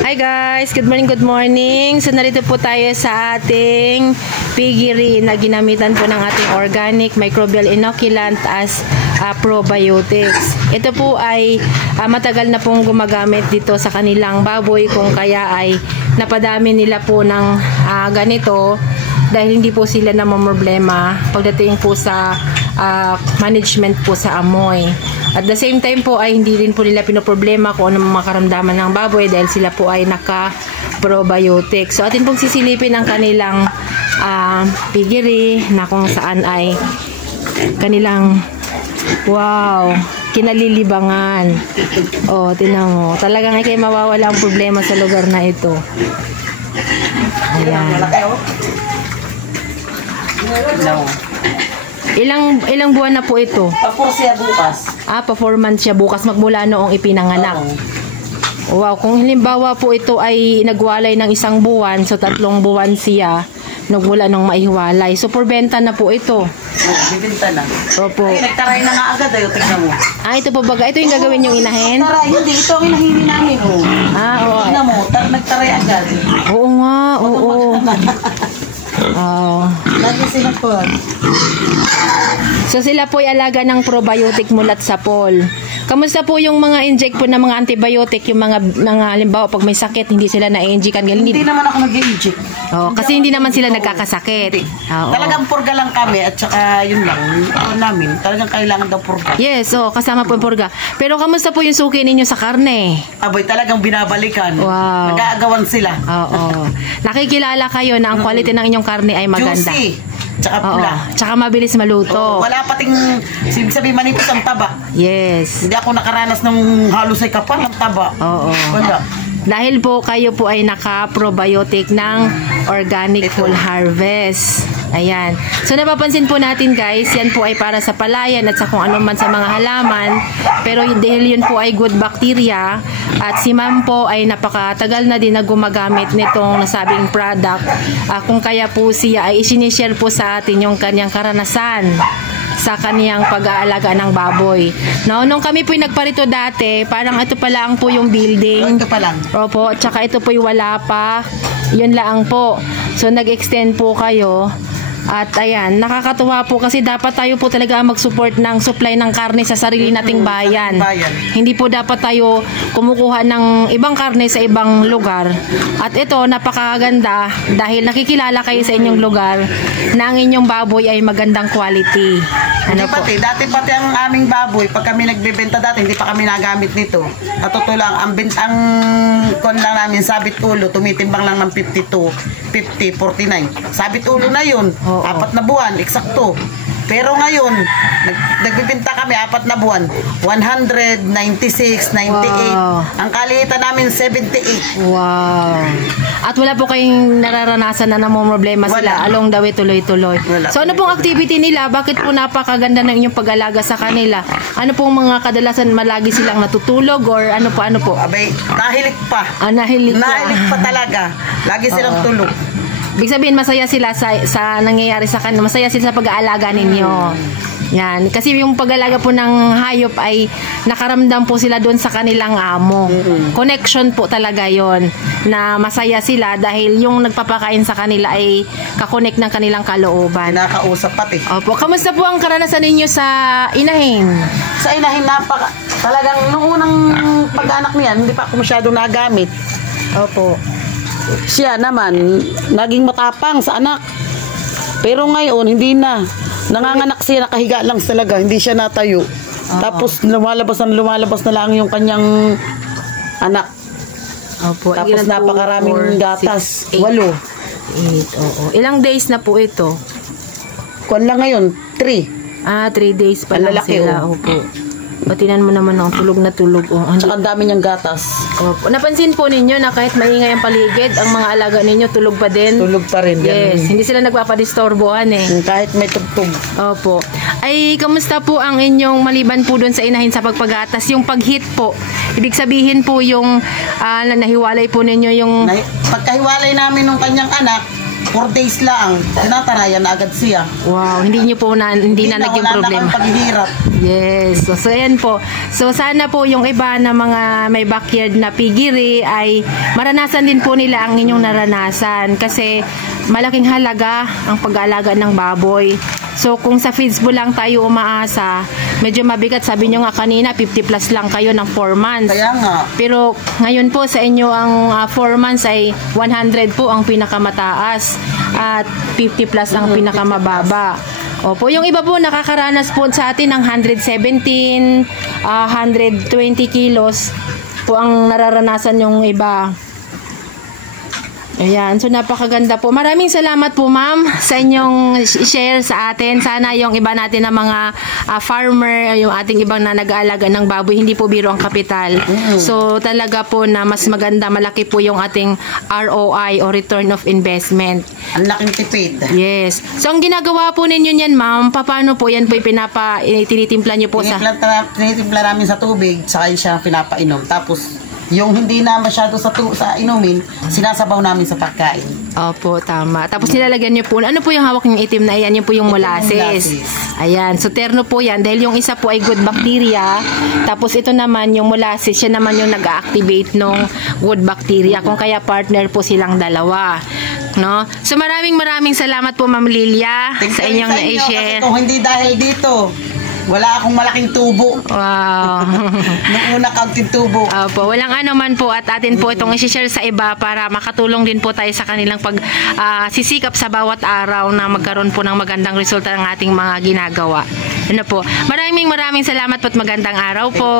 Hi guys, good morning. So narito po tayo sa ating piggery na ginamitan po ng ating organic microbial inoculant as probiotics. Ito po ay matagal na pong gumagamit dito sa kanilang baboy, kung kaya ay napadami nila po ng ganito dahil hindi po sila namamroblema pagdating po sa management po sa amoy. At the same time po ay hindi rin po nila pinoproblema kung ano mga karamdaman ng baboy dahil sila po ay naka-probiotic. So atin pong sisilipin ang kanilang piggery na kung saan ay kanilang kinalilibangan. O, tinan mo. Talagang ay kayo mawawala ang problema sa lugar na ito. Ayan. Ilang buwan na po ito? siya bukas. Performance siya bukas magmula noong ipinanganak. Wow, kung halimbawa po ito ay nagwalay ng 1 buwan, so 3 buwan siya nagmula nung maihiwalay. So, for benta na po ito. Bibenta na. Opo. Ay, nagtaray na nga agad. Ay, tingnan mo. Ito po baga. Ito yung gagawin yung inahin? Taray, hindi. Ito ang inahinin namin. Oo. Tingnan mo, nagtaray agad. Oo nga, oo. Lagi sila po. So sila po ay alaga ng probiotic mulat sa pol. Kamusta po yung mga inject po ng mga antibiotic, yung mga halimbawa pag may sakit hindi sila na-injectan? Hindi naman ako nag-inject. Kasi hindi naman sila nagkakasakit. Talagang purga lang kami at saka yun lang namin. Talagang kailangan daw purga. Yes, kasama po yung purga. Pero kamusta po yung suki ninyo sa karne? Aboy, talagang binabalikan. Wow. Nag-aagawan sila. Nakikilala kayo na ang quality ng inyong karne ay maganda. Juicy. Tsaka pula. Tsaka mabilis maluto. Wala pating, sabi manipis ang taba. Yes. Hindi ako nakaranas ng halos ay kapal ang taba. Wala. Dahil po kayo po ay naka-probiotic ng Organic Full Harvest. Ayan. So napapansin po natin guys, yan po ay para sa palayan at sa kung ano man sa mga halaman. Pero dahil yun po ay good bacteria at si ma'am po ay napakatagal na din na gumagamit nitong nasabing product. Kung kaya po siya ay isinishare po sa atin yung kanyang karanasan sa kaniyang pag-aalaga ng baboy. Nung kami po nagparito dati, parang ito pa lang po yung building. Ito pa lang. Opo, tsaka ito po yung wala pa. Yun lang po. So nag-extend po kayo. At ayan, nakakatuwa po kasi dapat tayo po talaga mag-support ng supply ng karne sa sarili nating bayan. Hindi po dapat tayo kumukuha ng ibang karne sa ibang lugar. At ito, napakaganda dahil nakikilala kayo sa inyong lugar na ang inyong baboy ay magandang quality. Dati pati ang aming baboy, pag kami nagbebenta dati, hindi pa kami nagamit nito. Natuto lang, ang kon lang namin, sabit ulo, tumitimbang lang ng 52, 50, 49. Sabit ulo na yun. 4 na buwan, eksakto. Pero ngayon, nagbibenta kami 4 na buwan, 100, 96, 98. Wow. Ang kalitan namin 78. Wow. At wala po kayong nararanasan na namumroblema sila along the way tuloy-tuloy. So ano pong activity nila? Bakit po napakaganda ng inyong pag-alaga sa kanila? Ano pong mga kadalasan malagi silang natutulog or ano po? Abay, nahilik pa. Nahilik pa talaga. Lagi silang tulog. Ibig sabihin, masaya sila sa nangyayari sa kanila. Masaya sila sa pag-aalaga ninyo. Yan. Kasi yung pag-aalaga po ng hayop ay nakaramdam po sila doon sa kanilang amo. Connection po talaga yon na masaya sila dahil yung nagpapakain sa kanila ay kakonek ng kanilang kalooban. Nakausap pati. Opo. Kamusta po ang karanasan ninyo sa inahin? Sa inahin, talagang noong unang pag-anak niyan, hindi pa ako masyadong nagamit. Opo. Siya naman, naging matapang sa anak. Pero ngayon, hindi na. Nanganganak siya, nakahiga lang talaga. Hindi siya natayo. Tapos lumalabas na lang yung kanyang anak. Opo. Tapos napakaraming gatas. 8. Ilang days na po ito? Kuwan lang ngayon, 3. 3 days pa lang sila. Opo. Patinan mo naman ang tulog na tulog. Tsaka ang dami niyang gatas. Opo. Napansin po ninyo na kahit maingay ang paligid, ang mga alaga ninyo tulog pa din? Tulog pa rin. Yes. Hindi sila nagpapadistorbohan Kahit may tugtog. Opo. Ay, kamusta po ang inyong maliban po doon sa inahin sa pagpagatas? Yung pag-hit po. Ibig sabihin po yung nahiwalay po ninyo yung... Pagkahiwalay namin ng kanyang anak, 4 days lang, tinatanayan na agad siya. Wow, hindi na naging wala problema. na kang paghihirap. Yes. So ayan po. So sana po yung iba na mga may backyard na piggery ay maranasan din po nila ang inyong naranasan kasi malaking halaga ang pag-aalaga ng baboy. So kung sa feeds po lang tayo umaasa, medyo mabigat. Sabi nyo nga kanina 50 plus lang kayo ng 4 months. Kaya nga. Pero ngayon po sa inyo ang 4 months ay 100 po ang pinakamataas at 50 plus ang pinakamababa. Opo, yung iba po nakakaranas po sa atin ng 117, 120 kilos po ang nararanasan yung iba. Ayan, so napakaganda po. Maraming salamat po ma'am sa inyong share sa atin. Sana yung iba natin na mga farmer, yung ating ibang na nag-aalaga ng baboy, hindi po biro ang kapital. So talaga po na mas maganda, malaki po yung ating ROI o return of investment. Ang laking tipid. Yes. So ang ginagawa po ninyo niyan ma'am, paano po yan po tinitimpla nyo po sa... Tinitimpla namin sa tubig, saka siya pinapainom. Tapos yung hindi na masyado sa inumin, sinasabaw namin sa pagkain. Opo, tama. Tapos nilalagyan niyo po, ano po yung hawak ng itim na yan? Yan po yung molasses. Ayan, so terno po yan. Dahil yung isa po ay good bacteria, tapos ito naman yung molasses, siya naman yung nag-activate ng good bacteria. Kung kaya partner po silang dalawa. No? So maraming salamat po Ma'am Lilia sa inyong na-share. Kung hindi dahil dito, wala akong malaking tubo. Wow. Nung una kaunting tubo. Opo, walang ano man po at atin po itong i-share sa iba para makatulong din po tayo sa kanilang sisikap sa bawat araw na magkaroon po ng magandang resulta ng ating mga ginagawa. Ano po. Maraming salamat po at magandang araw po.